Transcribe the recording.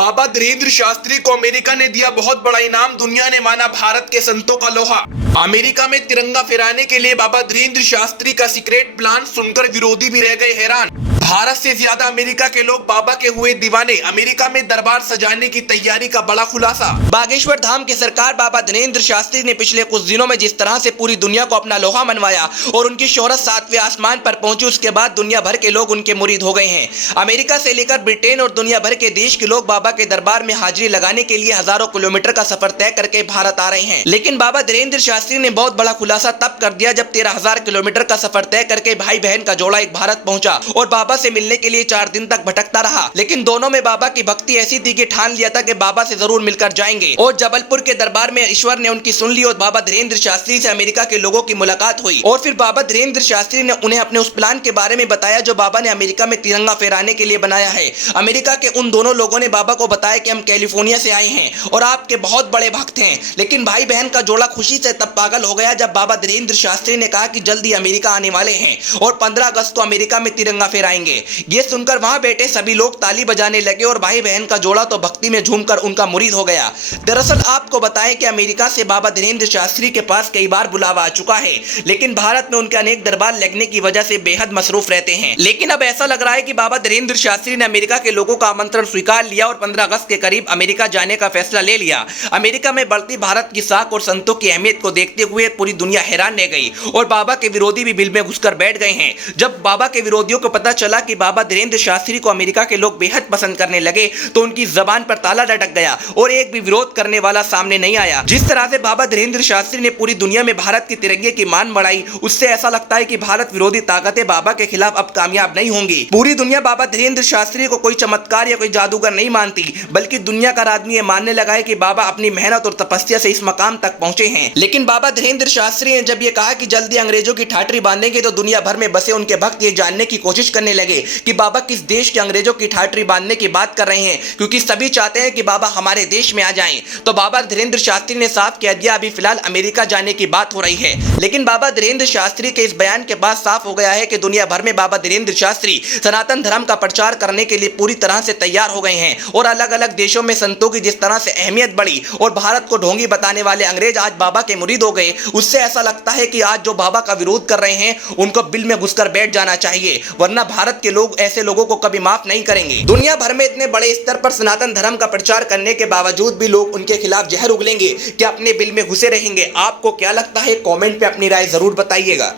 बाबा धीरेन्द्र शास्त्री को अमेरिका ने दिया बहुत बड़ा इनाम, दुनिया ने माना भारत के संतों का लोहा। अमेरिका में तिरंगा फहराने के लिए बाबा धीरेन्द्र शास्त्री का सीक्रेट प्लान सुनकर विरोधी भी रह गए हैरान। भारत से ज्यादा अमेरिका के लोग बाबा के हुए दीवाने, अमेरिका में दरबार सजाने की तैयारी का बड़ा खुलासा। बागेश्वर धाम के सरकार बाबा धीरेन्द्र शास्त्री ने पिछले कुछ दिनों में जिस तरह से पूरी दुनिया को अपना लोहा मनवाया और उनकी शोहरत 7वें आसमान पर पहुंची, उसके बाद दुनिया भर के लोग उनके मुरीद हो गए हैं। अमेरिका से लेकर ब्रिटेन और दुनिया भर के देश के लोग बाबा के दरबार में हाजिरी लगाने के लिए हजारों किलोमीटर का सफर तय करके भारत आ रहे हैं। लेकिन बाबा धीरेन्द्र शास्त्री ने बहुत बड़ा खुलासा तब कर दिया जब 13,000 किलोमीटर का सफर तय करके भाई बहन का जोड़ा एक भारत पहुंचा और बाबा से मिलने के लिए 4 दिन तक भटकता रहा। लेकिन दोनों में बाबा की भक्ति ऐसी थी कि ठान लिया था कि बाबा से जरूर मिलकर जाएंगे। और जबलपुर के दरबार में ईश्वर ने उनकी सुन ली और बाबा धीरेन्द्र शास्त्री से अमेरिका के लोगों की मुलाकात हुई। और फिर बाबा धीरेन्द्र शास्त्री ने उन्हें अपने उस प्लान के बारे में बताया जो बाबा ने अमेरिका में तिरंगा फहराने के लिए बनाया है। अमेरिका के उन दोनों लोगों ने बाबा को बताया कि हम कैलिफोर्निया से आए हैं और आपके बहुत बड़े भक्त हैं। लेकिन भाई बहन का जोड़ा खुशी से तब पागल हो गया जब बाबा धीरेन्द्र शास्त्री ने कहा कि जल्दी अमेरिका आने वाले हैं और 15 अगस्त को अमेरिका में तिरंगा फहराएंगे। ये सुनकर वहां बैठे सभी लोग ताली बजाने लगे और भाई बहन का जोड़ा तो भक्ति में झूमकर उनका मुरीद हो गया। दरअसल आपको बताएं कि अमेरिका से बाबा धीरेन्द्र शास्त्री के पास कई बार बुलावा आ चुका है, लेकिन भारत में उनके अनेक दरबार लगने की वजह से बेहद मसरूफ रहते हैं। लेकिन अब ऐसा लग रहा है कि बाबा धीरेन्द्र शास्त्री ने अमेरिका के लोगों का आमंत्रण स्वीकार लिया और 15 अगस्त के करीब अमेरिका जाने का फैसला ले लिया। अमेरिका में बढ़ती भारत की साख और संतों की अहमियत को देखते हुए पूरी दुनिया हैरान रह गई और बाबा के विरोधी भी बिल में घुसकर बैठ गए हैं। जब बाबा के विरोधियों को पता चला कि बाबा धीरेन्द्र शास्त्री को अमेरिका के लोग बेहद पसंद करने लगे तो उनकी जबान पर ताला लटक गया और एक भी विरोध करने वाला सामने नहीं आया। जिस तरह से बाबा धीरेन्द्र शास्त्री ने पूरी दुनिया में भारत के तिरंगे की मान बढ़ाई, उससे ऐसा लगता है कि भारत विरोधी ताकतें बाबा के खिलाफ अब कामयाब नहीं होंगी। पूरी दुनिया बाबा धीरेन्द्र शास्त्री को कोई चमत्कार या कोई जादूगर नहीं मानती, बल्कि दुनिया का आदमी ये मानने लगा है कि बाबा अपनी मेहनत और तपस्या से इस मकाम तक पहुंचे हैं। लेकिन बाबा धीरेन्द्र शास्त्री ने जब ये कहा कि जल्दी अंग्रेजों की ठाठरी बांधेंगे तो दुनिया भर में बसे उनके भक्त ये जानने की कोशिश करने लगे कि बाबा किस देश के अंग्रेजों की ठाठरी बांधने की बात कर रहे हैं, क्योंकि सभी चाहते हैं कि बाबा हमारे देश में आ जाएं। तो बाबा धीरेन्द्र शास्त्री ने साफ कह दिया अभी फिलहाल अमेरिका जाने की बात हो रही है। लेकिन बाबा धीरेन्द्र शास्त्री के इस बयान के बाद साफ हो गया है कि दुनिया भर में बाबा धीरेन्द्र शास्त्री सनातन धर्म का प्रचार करने के लिए पूरी तरह से तैयार हो गए हैं और अलग अलग देशों में संतों की जिस तरह से अहमियत बढ़ी और भारत को ढोंगी बताने वाले अंग्रेज आज बाबा के मुरीद हो गए, उससे ऐसा लगता है कि आज जो बाबा का विरोध कर रहे हैं उनको बिल में घुसकर बैठ जाना चाहिए, वरना भारत के लोग ऐसे लोगों को कभी माफ नहीं करेंगे। दुनिया भर में इतने बड़े स्तर पर सनातन धर्म का प्रचार करने के बावजूद भी लोग उनके खिलाफ जहर उगलेंगे, क्या अपने बिल में घुसे रहेंगे? आपको क्या लगता है? कमेंट पे अपनी राय जरूर बताइएगा।